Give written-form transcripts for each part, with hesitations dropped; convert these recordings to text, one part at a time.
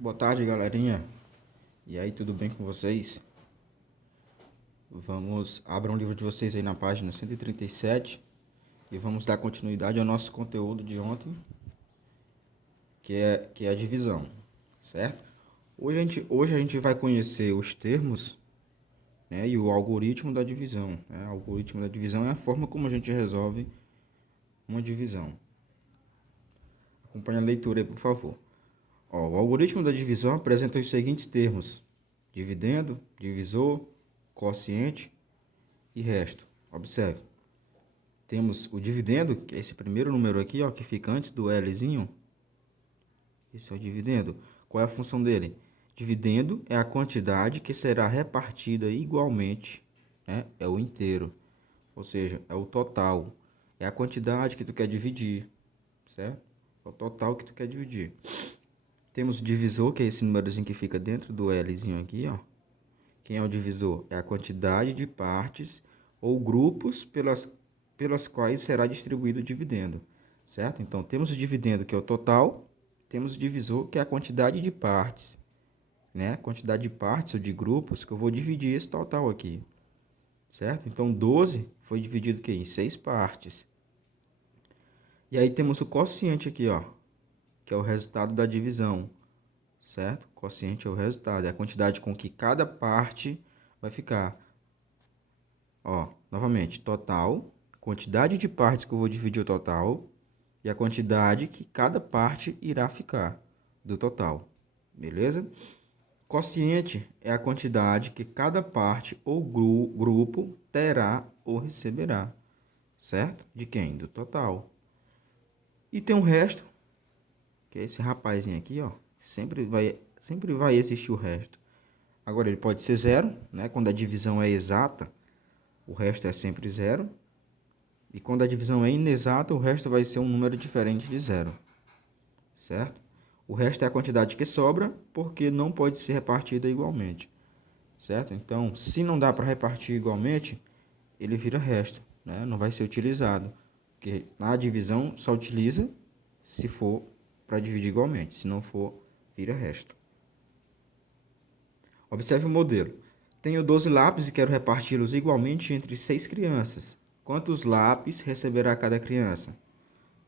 Boa tarde, galerinha. E aí, tudo bem com vocês? Abram o livro de vocês aí na página 137 e vamos dar continuidade ao nosso conteúdo de ontem, que é a divisão, certo? Hoje a gente vai conhecer os termos, né, e o algoritmo da divisão, né? O algoritmo da divisão é a forma como a gente resolve uma divisão. Acompanhe a leitura aí, por favor. O algoritmo da divisão apresenta os seguintes termos: dividendo, divisor, quociente e resto. Observe. Temos o dividendo, que é esse primeiro número aqui, ó, que fica antes do Lzinho. Esse é o dividendo. Qual é a função dele? Dividendo é a quantidade que será repartida igualmente, né? É o inteiro. Ou seja, é o total. É a quantidade que tu quer dividir, certo? É o total que tu quer dividir. Temos o divisor, que é esse númerozinho que fica dentro do Lzinho aqui, ó. Quem é o divisor? É a quantidade de partes ou grupos pelas quais será distribuído o dividendo, certo? Então, temos o dividendo, que é o total, temos o divisor, que é a quantidade de partes, né? Quantidade de partes ou de grupos que eu vou dividir esse total aqui, certo? Então, 12 foi dividido aqui em 6 partes. E aí temos o quociente aqui, ó, que é o resultado da divisão, certo? O quociente é o resultado, é a quantidade com que cada parte vai ficar. Ó, novamente, total, quantidade de partes que eu vou dividir o total e a quantidade que cada parte irá ficar do total, beleza? Quociente é a quantidade que cada parte ou grupo terá ou receberá, certo? De quem? Do total. E tem um resto, que é esse rapazinho aqui, ó, sempre vai existir o resto. Agora ele pode ser zero, né? Quando a divisão é exata, o resto é sempre zero. E quando a divisão é inexata, o resto vai ser um número diferente de zero, certo? O resto é a quantidade que sobra, porque não pode ser repartida igualmente, certo? Então, se não dá para repartir igualmente, ele vira resto, né? Não vai ser utilizado, porque na divisão só utiliza se for para dividir igualmente, se não for, vira resto. Observe o modelo. Tenho 12 lápis e quero reparti-los igualmente entre 6 crianças. Quantos lápis receberá cada criança?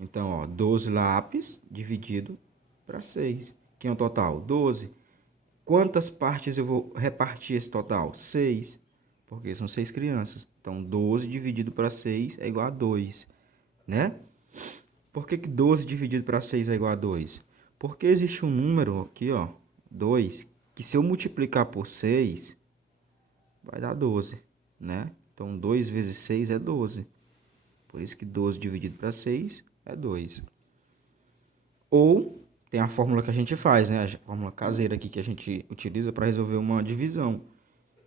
Então, ó, 12 lápis dividido para 6. Que é o total? 12. Quantas partes eu vou repartir esse total? 6. Porque são 6 crianças. Então, 12 dividido para 6 é igual a 2, né? Por que 12 dividido para 6 é igual a 2? Porque existe um número aqui, ó, 2, que se eu multiplicar por 6, vai dar 12, né? Então, 2 vezes 6 é 12. Por isso que 12 dividido para 6 é 2. Ou tem a fórmula que a gente faz, né? A fórmula caseira aqui que a gente utiliza para resolver uma divisão.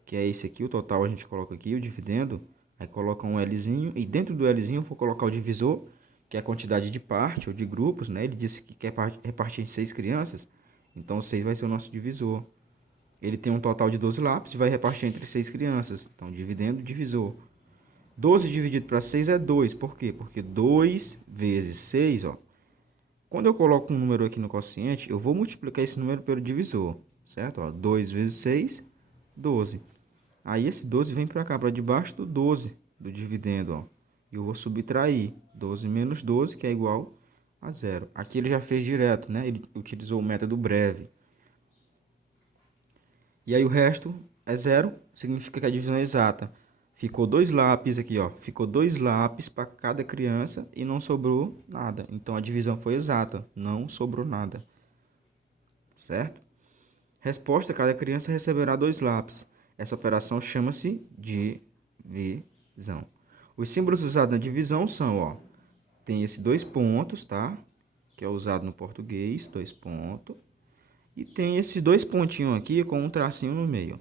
Que é esse aqui, o total a gente coloca aqui, o dividendo. Aí coloca um Lzinho e dentro do Lzinho eu vou colocar o divisor, que é a quantidade de parte ou de grupos, né? Ele disse que quer repartir em 6 crianças. Então 6 vai ser o nosso divisor. Ele tem um total de 12 lápis e vai repartir entre 6 crianças. Então dividendo, divisor. 12 dividido para 6 é 2. Por quê? Porque 2 vezes 6, ó. Quando eu coloco um número aqui no quociente, eu vou multiplicar esse número pelo divisor, certo? Ó, 2 vezes 6, 12. Aí esse 12 vem para cá, para debaixo do 12, do dividendo, ó. E eu vou subtrair 12 menos 12, que é igual a zero. Aqui ele já fez direto, né? Ele utilizou o método breve. E aí o resto é zero, significa que a divisão é exata. Ficou 2 lápis aqui, ó. Ficou 2 lápis para cada criança e não sobrou nada. Então a divisão foi exata, não sobrou nada. Certo? Resposta: cada criança receberá 2 lápis. Essa operação chama-se divisão. Os símbolos usados na divisão são, ó, tem esse 2 pontos, tá? Que é usado no português, 2 pontos. E tem esses 2 pontinhos aqui com um tracinho no meio,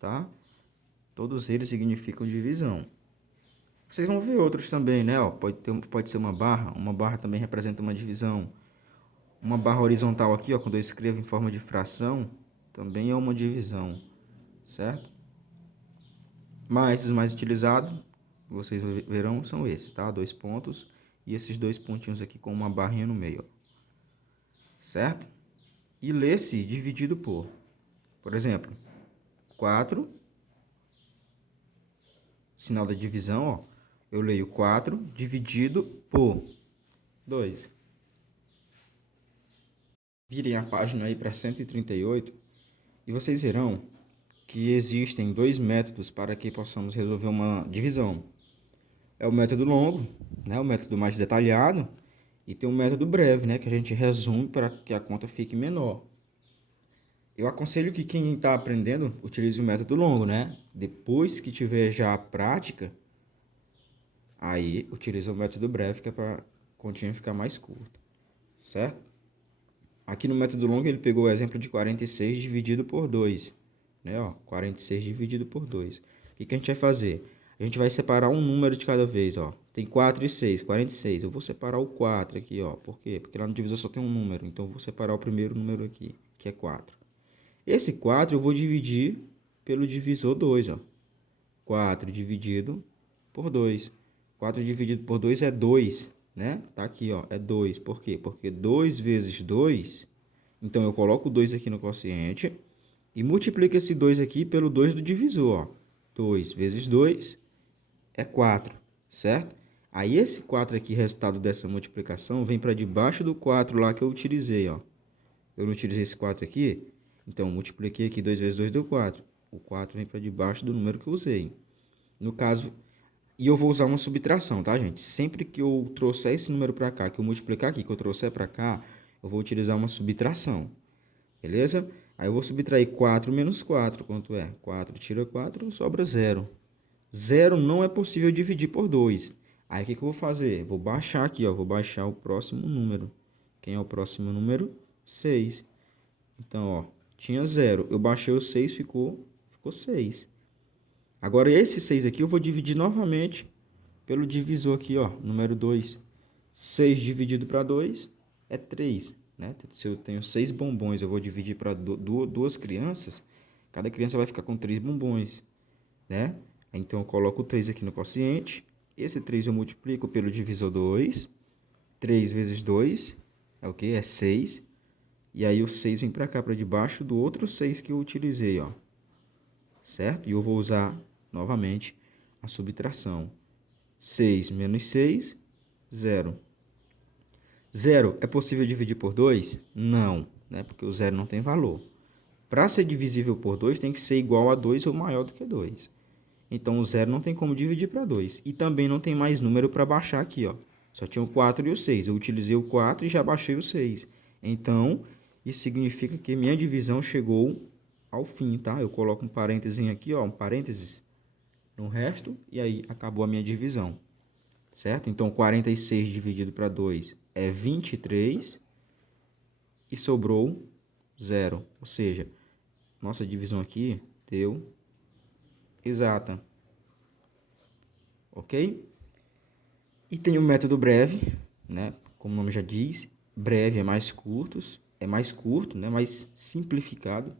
tá? Todos eles significam divisão. Vocês vão ver outros também, né? Ó, pode ser uma barra também representa uma divisão. Uma barra horizontal aqui, ó, quando eu escrevo em forma de fração, também é uma divisão, certo? Mas os mais utilizados, vocês verão, são esses, tá? 2 pontos e esses 2 pontinhos aqui com uma barrinha no meio, ó. Certo? e lê-se dividido por. Por exemplo, 4, sinal da divisão, ó, eu leio 4 dividido por 2. Virem a página aí para 138 e vocês verão que existem dois métodos para que possamos resolver uma divisão. É o método longo, né, o método mais detalhado, e tem o método breve, né, que a gente resume para que a conta fique menor. Eu aconselho que quem está aprendendo utilize o método longo, né? Depois que tiver já a prática, aí utiliza o método breve, que é para a continha ficar mais curta, certo? Aqui no método longo ele pegou o exemplo de 46 dividido por 2, né? Ó, 46 dividido por 2. O que a gente vai fazer? A gente vai separar um número de cada vez, ó. Tem 4 e 6, 46. Eu vou separar o 4 aqui, ó. Por quê? Porque lá no divisor só tem um número, então eu vou separar o primeiro número aqui, que é 4. Esse 4 eu vou dividir pelo divisor 2, ó. 4 dividido por 2. 4 dividido por 2 é 2, né? Tá aqui, ó, é 2. Por quê? Porque 2 vezes 2, então eu coloco o 2 aqui no quociente e multiplico esse 2 aqui pelo 2 do divisor, ó. 2 vezes 2 é 4, certo? Aí esse 4 aqui, resultado dessa multiplicação, vem para debaixo do 4 lá que eu utilizei, ó. Eu não utilizei esse 4 aqui, então multipliquei aqui 2 vezes 2 deu 4. O 4 vem para debaixo do número que eu usei. No caso, e eu vou usar uma subtração, tá, gente? Sempre que eu trouxer esse número para cá, que eu multiplicar aqui, que eu trouxer para cá, eu vou utilizar uma subtração. Beleza? Aí eu vou subtrair 4 menos 4. Quanto é? 4 tira 4, sobra 0. 0 não é possível dividir por 2. Aí o que eu vou fazer? Vou baixar aqui, ó. Vou baixar o próximo número. Quem é o próximo número? 6. Então, ó, tinha 0. Eu baixei o 6, ficou 6. Agora, esse 6 aqui eu vou dividir novamente pelo divisor aqui, ó, número 2. 6 dividido para 2 é 3, né? Se eu tenho 6 bombons, eu vou dividir para duas crianças, cada criança vai ficar com 3 bombons, né? Então, eu coloco o 3 aqui no quociente, esse 3 eu multiplico pelo divisor 2, 3 vezes 2 é o quê? É 6, e aí o 6 vem para cá, para debaixo do outro 6 que eu utilizei, ó, certo? E eu vou usar novamente a subtração. 6 menos 6, 0. 0 é possível dividir por 2? Não, né? Porque o 0 não tem valor. Para ser divisível por 2, tem que ser igual a 2 ou maior do que 2. Então, o 0 não tem como dividir para 2. E também não tem mais número para baixar aqui, ó. Só tinha o 4 e o 6. Eu utilizei o 4 e já baixei o 6. Então, isso significa que minha divisão chegou ao fim, tá? Eu coloco um parênteses aqui, ó, um parênteses no resto, e aí acabou a minha divisão, certo? Então, 46 dividido para 2 é 23 e sobrou 0. Ou seja, nossa divisão aqui deu exata, ok? E tem o método breve, né? Como o nome já diz, breve é mais curto, né? Mais simplificado.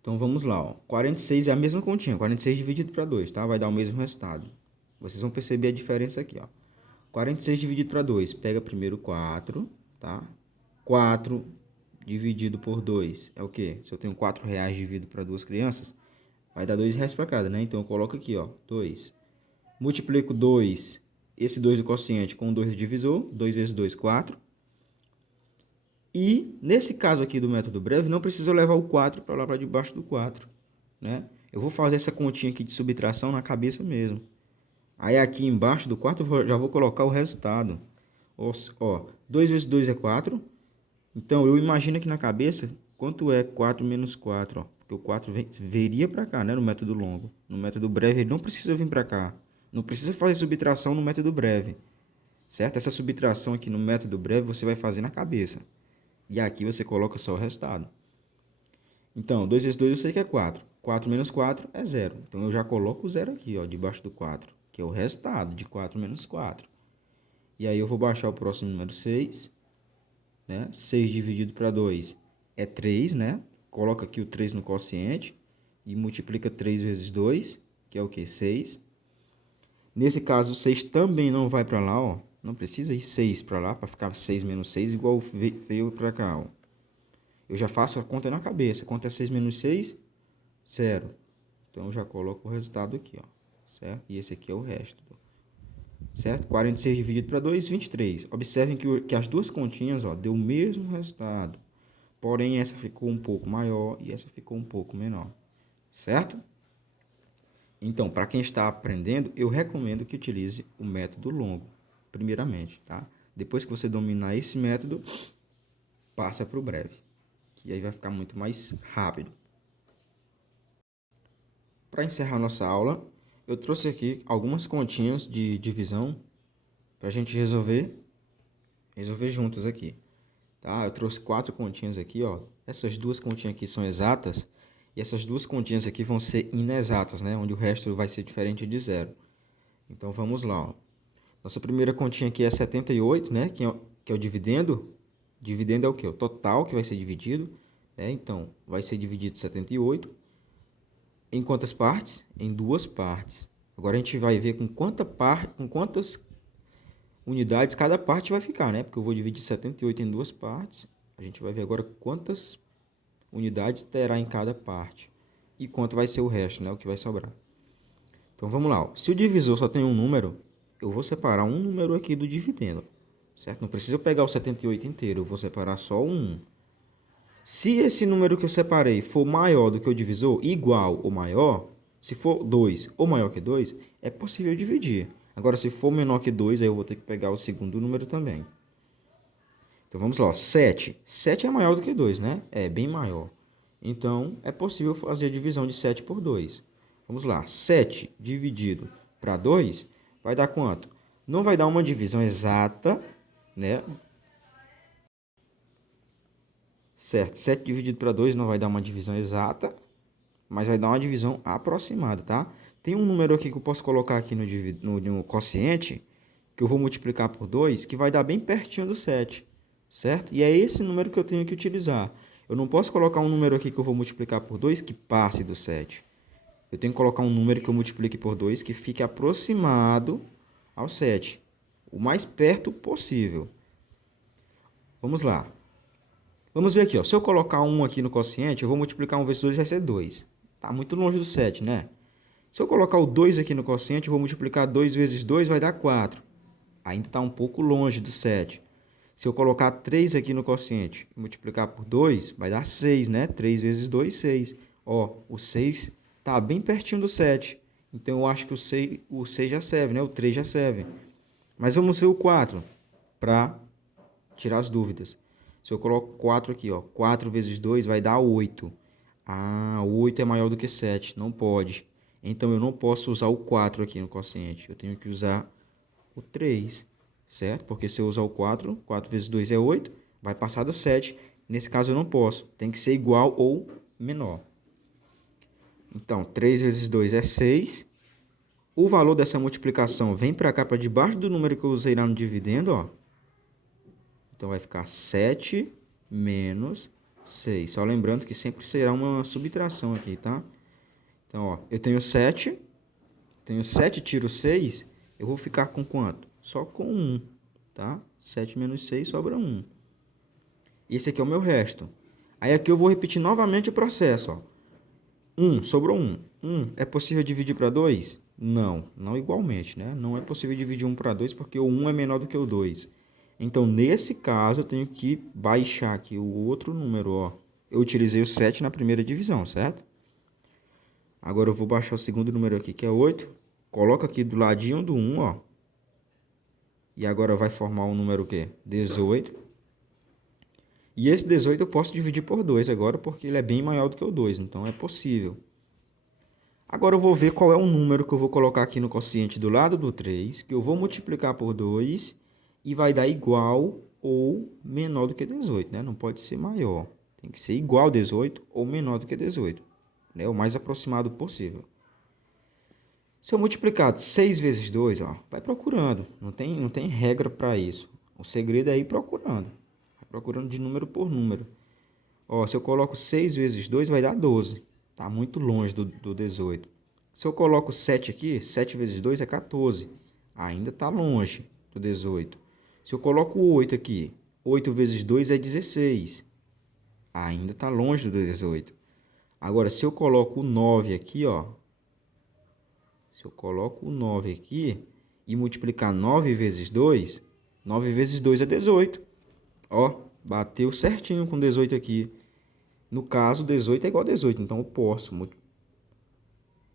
Então, vamos lá, ó. 46 é a mesma continha, 46 dividido para 2, tá? Vai dar o mesmo resultado. Vocês vão perceber a diferença aqui, ó. 46 dividido para 2, pega primeiro 4, tá? 4 dividido por 2 é o quê? Se eu tenho 4 reais dividido para duas crianças, vai dar 2 reais para cada, né? Então, eu coloco aqui, ó, 2. Multiplico 2, esse 2 do quociente com 2 do divisor, 2 vezes 2, 4. E, nesse caso aqui do método breve, não precisa levar o 4 para lá para debaixo do 4, né? Eu vou fazer essa continha aqui de subtração na cabeça mesmo. Aí, aqui embaixo do 4, eu já vou colocar o resultado. Ó, 2 vezes 2 é 4. Então, eu imagino aqui na cabeça quanto é 4 menos 4, ó. Porque o 4 viria para cá, né, no método longo. No método breve, ele não precisa vir para cá. Não precisa fazer subtração no método breve, certo? Essa subtração aqui no método breve você vai fazer na cabeça. E aqui você coloca só o resultado. Então, 2 vezes 2 eu sei que é 4. 4 menos 4 é 0. Então, eu já coloco o 0 aqui, ó, debaixo do 4, que é o resultado de 4 menos 4. E aí, eu vou baixar o próximo número 6. Né? 6 dividido para 2 é 3, né? Coloca aqui o 3 no quociente e multiplica 3 vezes 2, que é o quê? 6. Nesse caso, o 6 também não vai para lá, ó. Não precisa ir 6 para lá, para ficar 6 menos 6 igual veio para cá, ó. Eu já faço a conta na cabeça. Quanto é 6 menos 6? 0. Então, eu já coloco o resultado aqui, ó. Certo? E esse aqui é o resto. Certo? 46 dividido para 2, 23. Observem que as duas continhas, ó, deu o mesmo resultado. Porém, essa ficou um pouco maior e essa ficou um pouco menor. Certo? Então, para quem está aprendendo, eu recomendo que utilize o método longo, primeiramente, tá? Depois que você dominar esse método, passa para o breve, que aí vai ficar muito mais rápido. Para encerrar nossa aula, eu trouxe aqui algumas continhas de divisão para a gente resolver juntos aqui, tá? Eu trouxe 4 continhas aqui, ó. Essas duas continhas aqui são exatas e essas duas continhas aqui vão ser inexatas, né? Onde o resto vai ser diferente de 0. Então, vamos lá, ó. Nossa primeira continha aqui é 78, né? Que é o dividendo. Dividendo é o quê? O total que vai ser dividido, né? Então, vai ser dividido 78. Em quantas partes? Em 2 partes. Agora a gente vai ver com quantas unidades cada parte vai ficar, né? Porque eu vou dividir 78 em 2 partes. A gente vai ver agora quantas unidades terá em cada parte. E quanto vai ser o resto, né? O que vai sobrar. Então vamos lá. Ó. Se o divisor só tem um número, eu vou separar um número aqui do dividendo. Certo? Não precisa eu pegar o 78 inteiro, eu vou separar só um. Se esse número que eu separei for maior do que o divisor, igual ou maior, se for 2 ou maior que 2, é possível dividir. Agora, se for menor que 2, aí eu vou ter que pegar o segundo número também. Então, vamos lá. 7. 7 é maior do que 2, né? É bem maior. Então, é possível fazer a divisão de 7 por 2. Vamos lá. 7 dividido para 2 vai dar quanto? Não vai dar uma divisão exata, né? Certo, 7 dividido para 2 não vai dar uma divisão exata, mas vai dar uma divisão aproximada, tá? Tem um número aqui que eu posso colocar aqui no quociente, que eu vou multiplicar por 2, que vai dar bem pertinho do 7, certo? E é esse número que eu tenho que utilizar. Eu não posso colocar um número aqui que eu vou multiplicar por 2 que passe do 7. Eu tenho que colocar um número que eu multiplique por 2 que fique aproximado ao 7, o mais perto possível. Vamos lá. Vamos ver aqui, ó. Se eu colocar 1 aqui no quociente, eu vou multiplicar 1 vezes 2, vai ser 2. Tá muito longe do 7, né? Se eu colocar o 2 aqui no quociente, eu vou multiplicar 2 vezes 2, vai dar 4. Ainda está um pouco longe do 7. Se eu colocar 3 aqui no quociente e multiplicar por 2, vai dar 6, né? 3 vezes 2, 6. Ó, o 6 está bem pertinho do 7. Então, eu acho que o 6 já serve, né? O 3 já serve. Mas vamos ver o 4 para tirar as dúvidas. Se eu coloco 4 aqui, ó, 4 vezes 2 vai dar 8. Ah, 8 é maior do que 7, não pode. Então, eu não posso usar o 4 aqui no quociente. Eu tenho que usar o 3, certo? Porque se eu usar o 4, 4 vezes 2 é 8, vai passar do 7. Nesse caso, eu não posso. Tem que ser igual ou menor. Então, 3 vezes 2 é 6. O valor dessa multiplicação vem para cá, para debaixo do número que eu usei lá no dividendo, ó. Então, vai ficar 7 menos 6. Só lembrando que sempre será uma subtração aqui, tá? Então, ó, eu tenho 7. Tenho 7 tiro 6. Eu vou ficar com quanto? Só com 1, tá? 7 menos 6 sobra 1. Esse aqui é o meu resto. Aí aqui eu vou repetir novamente o processo, ó. 1, sobrou 1. 1 é possível dividir para 2? Não, não igualmente, né? Não é possível dividir 1 para 2 porque o 1 é menor do que o 2. Então, nesse caso, eu tenho que baixar aqui o outro número, ó. Eu utilizei o 7 na primeira divisão, certo? Agora eu vou baixar o segundo número aqui, que é 8. Coloco aqui do ladinho do 1, ó. E agora vai formar um número o quê? 18. E esse 18 eu posso dividir por 2 agora, porque ele é bem maior do que o 2, então é possível. Agora eu vou ver qual é o número que eu vou colocar aqui no quociente do lado do 3, que eu vou multiplicar por 2 e vai dar igual ou menor do que 18, né? Não pode ser maior. Tem que ser igual a 18 ou menor do que 18, né? O mais aproximado possível. Se eu multiplicar 6 vezes 2, ó, vai procurando. Não tem regra para isso. O segredo é ir procurando. Vai procurando de número por número. Ó, se eu coloco 6 vezes 2, vai dar 12. Está muito longe do 18. Se eu coloco 7 aqui, 7 vezes 2 é 14. Ainda está longe. do 18. Se eu coloco o 8 aqui, 8 vezes 2 é 16. Ainda está longe do 18. Agora, se eu coloco o 9 aqui, ó. Se eu coloco o 9 aqui e multiplicar 9 vezes 2, 9 vezes 2 é 18. Ó, bateu certinho com 18 aqui. No caso, 18 é igual a 18, então eu posso.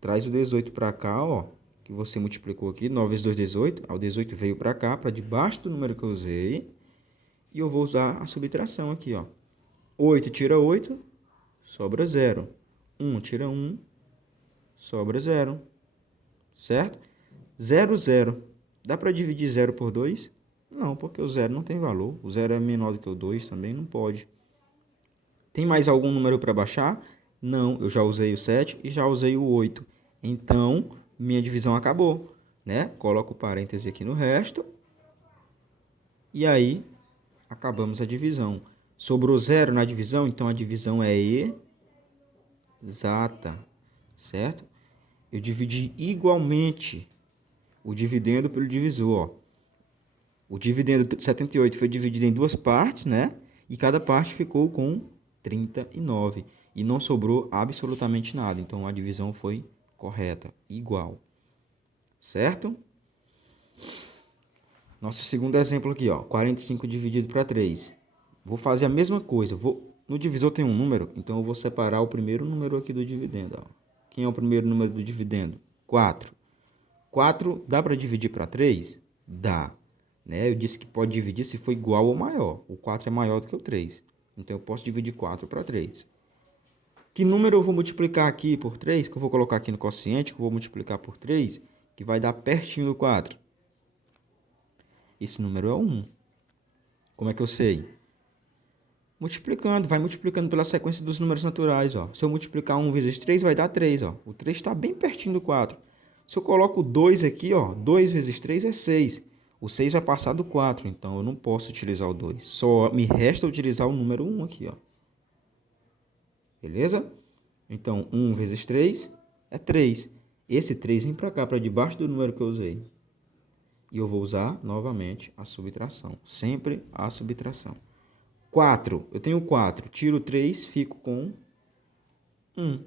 Traz o 18 para cá, ó, que você multiplicou aqui, 9 vezes 2, 18. O 18 veio para cá, para debaixo do número que eu usei. E eu vou usar a subtração aqui, ó. 8 tira 8, sobra 0. 1 tira 1, sobra 0. Certo? 0, 0. Dá para dividir 0 por 2? Não, porque o 0 não tem valor. O 0 é menor do que o 2, também não pode. Tem mais algum número para baixar? Não, eu já usei o 7 e já usei o 8. Então, minha divisão acabou, né? Coloco o parêntese aqui no resto. E aí, acabamos a divisão. Sobrou 0 na divisão, então a divisão é exata, certo? Eu dividi igualmente o dividendo pelo divisor, ó. O dividendo de 78 foi dividido em duas partes, né? E cada parte ficou com 39. E não sobrou absolutamente nada. Então, a divisão foi correta, igual. Certo? Nosso segundo exemplo aqui, ó. 45 dividido para 3. Vou fazer a mesma coisa. No divisor tem um número, então eu vou separar o primeiro número aqui do dividendo, ó. Quem é o primeiro número do dividendo? 4. 4 dá para dividir para 3? Dá. Né? Eu disse que pode dividir se for igual ou maior. O 4 é maior do que o 3. Então, eu posso dividir 4 para 3. Que número eu vou multiplicar aqui por 3? Que eu vou colocar aqui no quociente, que eu vou multiplicar por 3, que vai dar pertinho do 4. Esse número é 1. Como é que eu sei? Multiplicando, vai multiplicando pela sequência dos números naturais, ó. Se eu multiplicar 1 vezes 3, vai dar 3, ó. O 3 está bem pertinho do 4. Se eu coloco 2 aqui, ó, 2 vezes 3 é 6. O 6 vai passar do 4, então eu não posso utilizar o 2. Só me resta utilizar o número 1 aqui, ó. Beleza? Então, 1 vezes 3 é 3. Esse 3 vem para cá, para debaixo do número que eu usei. E eu vou usar novamente a subtração. Sempre a subtração. 4. Eu tenho 4. Tiro 3, fico com 1.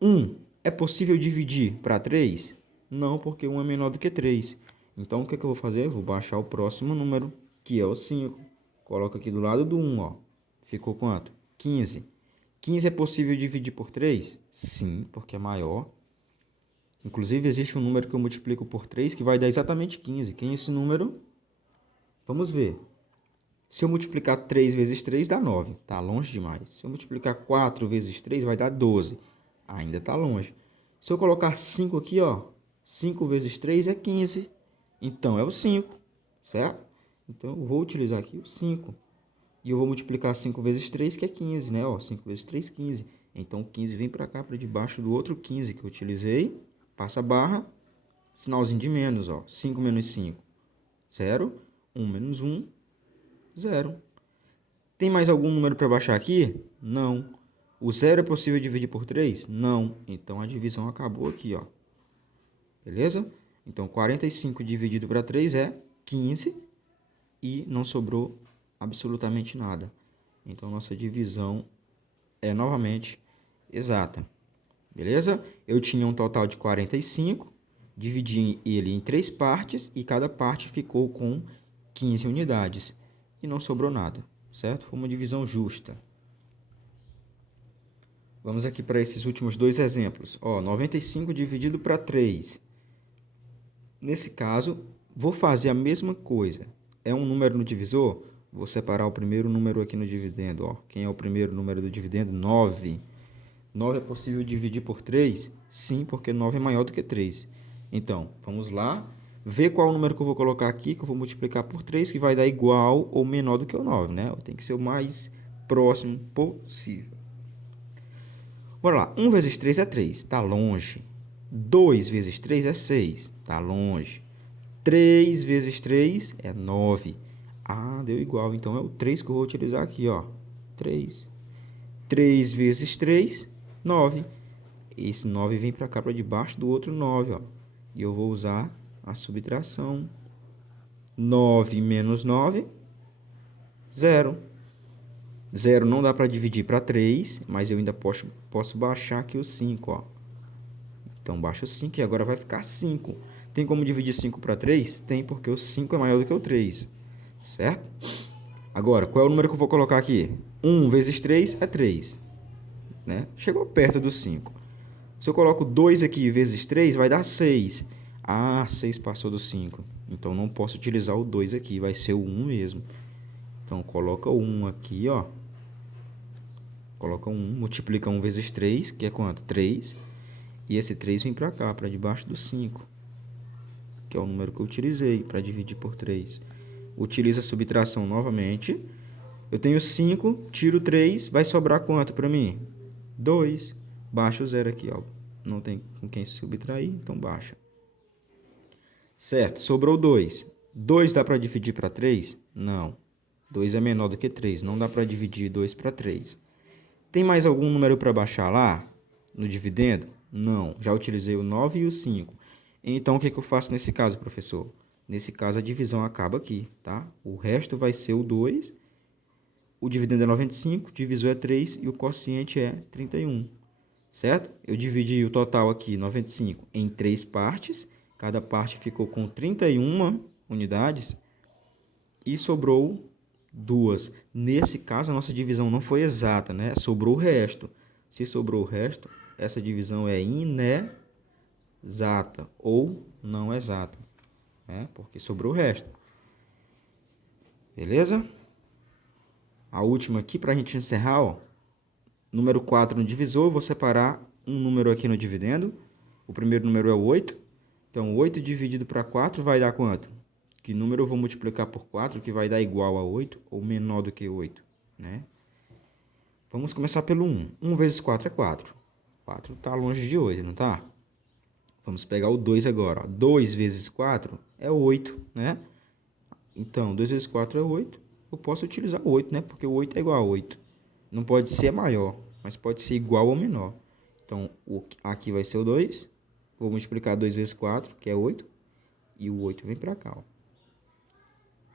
1 é possível dividir para 3? Não, porque 1 é menor do que 3. Então, o que eu vou fazer? Eu vou baixar o próximo número, que é o 5. Coloco aqui do lado do 1, ó. Ficou quanto? 15. 15 é possível dividir por 3? Sim, porque é maior. Inclusive, existe um número que eu multiplico por 3 que vai dar exatamente 15. Quem é esse número? Vamos ver. Se eu multiplicar 3 vezes 3, dá 9. Está longe demais. Se eu multiplicar 4 vezes 3, vai dar 12. Ainda está longe. Se eu colocar 5 aqui, ó, 5 vezes 3 é 15. Então, é o 5, certo? Então, eu vou utilizar aqui o 5. E eu vou multiplicar 5 vezes 3, que é 15, né? Ó, 5 vezes 3, 15. Então, 15 vem para cá, para debaixo do outro 15 que eu utilizei. Passa a barra, sinalzinho de menos, ó. 5 menos 5, 0. 1 menos 1, 0. Tem mais algum número para baixar aqui? Não. O 0 é possível dividir por 3? Não. Então, a divisão acabou aqui, ó. Beleza? Então, 45 dividido para 3 é 15 e não sobrou absolutamente nada. Então, nossa divisão é novamente exata. Beleza? Eu tinha um total de 45, dividi ele em 3 partes e cada parte ficou com 15 unidades. E não sobrou nada, certo? Foi uma divisão justa. Vamos aqui para esses últimos dois exemplos. Ó, 95 dividido para 3. Nesse caso, vou fazer a mesma coisa. É um número no divisor? Vou separar o primeiro número aqui no dividendo. Ó. Quem é o primeiro número do dividendo? 9. 9 é possível dividir por 3? Sim, porque 9 é maior do que 3. Então, vamos lá. Ver qual o número que eu vou colocar aqui, que eu vou multiplicar por 3, que vai dar igual ou menor do que o 9, né? Tem que ser o mais próximo possível. Bora lá. 1 vezes 3 é 3, está longe. 2 vezes 3 é 6, está longe. 3 vezes 3 é 9. Ah, deu igual. Então, é o 3 que eu vou utilizar aqui, ó. 3. 3 vezes 3, 9. Esse 9 vem para cá, para debaixo do outro 9, ó. E eu vou usar a subtração. 9 menos 9, 0. 0 não dá para dividir para 3, mas eu ainda posso baixar aqui o 5, ó. Então, baixa o 5 e agora vai ficar 5. Tem como dividir 5 para 3? Tem, porque o 5 é maior do que o 3, certo? Agora, qual é o número que eu vou colocar aqui? 1 vezes 3 é 3, né? Chegou perto do 5. Se eu coloco 2 aqui vezes 3, vai dar 6. Ah, 6 passou do 5. Então, não posso utilizar o 2 aqui, vai ser o 1 mesmo. Então, coloca o 1 aqui, ó. Coloca 1, multiplica 1 vezes 3, que é quanto? 3. E esse 3 vem para cá, para debaixo do 5, que é o número que eu utilizei para dividir por 3. Utiliza a subtração novamente. Eu tenho 5, tiro 3, vai sobrar quanto para mim? 2. Baixa o 0 aqui, ó. Não tem com quem subtrair, então baixa. Certo, sobrou 2. 2 dá para dividir para 3? Não. 2 é menor do que 3, não dá para dividir 2 para 3. Tem mais algum número para baixar lá no dividendo? Não, já utilizei o 9 e o 5. Então, o que eu faço nesse caso, professor? Nesse caso, a divisão acaba aqui, tá? O resto vai ser o 2, o dividendo é 95, o divisor é 3 e o quociente é 31, certo? Eu dividi o total aqui, 95, em 3 partes. Cada parte ficou com 31 unidades e sobrou 2. Nesse caso, a nossa divisão não foi exata, né? Sobrou o resto. Se sobrou o resto, essa divisão é inexata ou não exata, né? Porque sobrou o resto. Beleza? A última aqui, para a gente encerrar, ó. Número 4 no divisor, eu vou separar um número aqui no dividendo. O primeiro número é o 8. Então, 8 dividido para 4 vai dar quanto? Que número eu vou multiplicar por 4 que vai dar igual a 8 ou menor do que 8, né? Vamos começar pelo 1. 1 vezes 4 é 4. 4 está longe de 8, não está? Vamos pegar o 2 agora. Ó. 2 vezes 4 é 8, né? Então, 2 vezes 4 é 8. Eu posso utilizar o 8, né? Porque o 8 é igual a 8. Não pode ser maior, mas pode ser igual ou menor. Então, aqui vai ser o 2. Vou multiplicar 2 vezes 4, que é 8. E o 8 vem para cá, ó.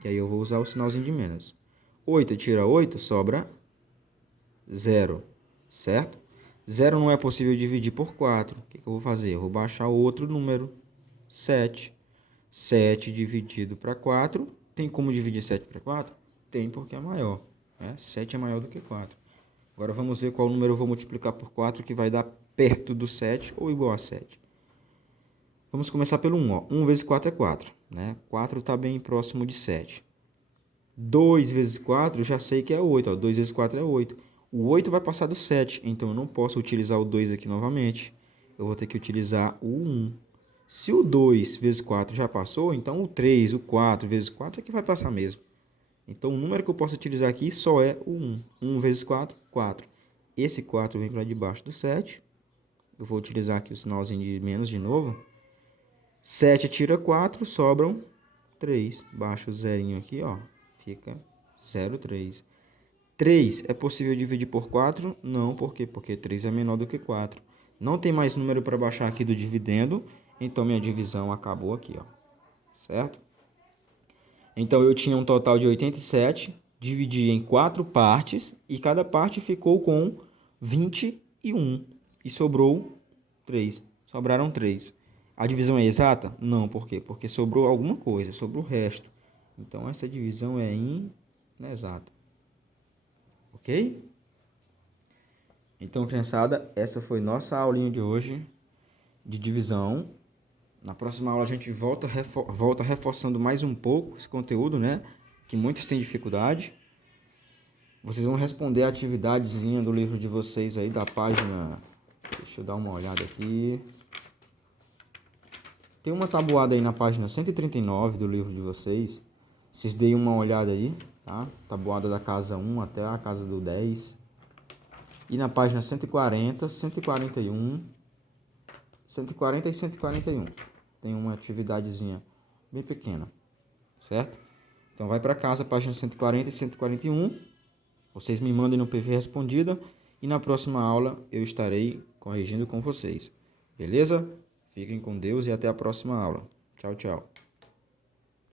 E aí eu vou usar o sinalzinho de menos. 8 tira 8, sobra 0, certo? 0 não é possível dividir por 4. O que eu vou fazer? Eu vou baixar outro número, 7. 7 dividido para 4. Tem como dividir 7 para 4? Tem, porque é maior. Né? 7 é maior do que 4. Agora vamos ver qual número eu vou multiplicar por 4 que vai dar perto do 7 ou igual a 7. Vamos começar pelo 1. Ó. 1 vezes 4 é 4. Né? 4 está bem próximo de 7. 2 vezes 4 eu já sei que é 8. Ó. 2 vezes 4 é 8. O 8 vai passar do 7, então eu não posso utilizar o 2 aqui novamente. Eu vou ter que utilizar o 1. Se o 2 vezes 4 já passou, então o 3, o 4 vezes 4 é que vai passar mesmo. Então o número que eu posso utilizar aqui só é o 1. 1 vezes 4, 4. Esse 4 vem para debaixo do 7. Eu vou utilizar aqui o sinalzinho de menos de novo. 7 tira 4, sobram 3. Baixa o zerinho aqui, ó. Fica 0,3. 3 é possível dividir por 4? Não, por quê? Porque 3 é menor do que 4. Não tem mais número para baixar aqui do dividendo, então minha divisão acabou aqui, ó. Certo? Então eu tinha um total de 87, dividi em 4 partes e cada parte ficou com 21 e sobrou 3. Sobraram 3. A divisão é exata? Não, por quê? Porque sobrou alguma coisa, sobrou o resto. Então essa divisão é inexata. Ok? Então, criançada, essa foi nossa aulinha de hoje de divisão. Na próxima aula a gente volta reforçando mais um pouco esse conteúdo, né? Que muitos têm dificuldade. Vocês vão responder a atividadezinha do livro de vocês aí da página... Deixa eu dar uma olhada aqui. Tem uma tabuada aí na página 139 do livro de vocês. Vocês deem uma olhada aí, tá? Tabuada da casa 1 até a casa do 10. E na página 140, 141, 140 e 141. Tem uma atividadezinha bem pequena, certo? Então vai para casa, página 140 e 141. Vocês me mandem no PV respondida. E na próxima aula eu estarei corrigindo com vocês. Beleza? Fiquem com Deus e até a próxima aula. Tchau, tchau.